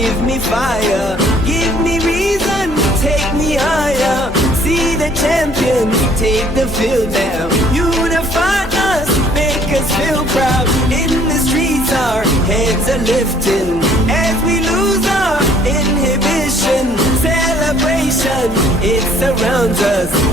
give me fire, give me reason, take me higher. See the champions take the field now. Unify us, make us feel proud. In the streets our heads are lifting as we lose our inhibition. Celebration, it surrounds us.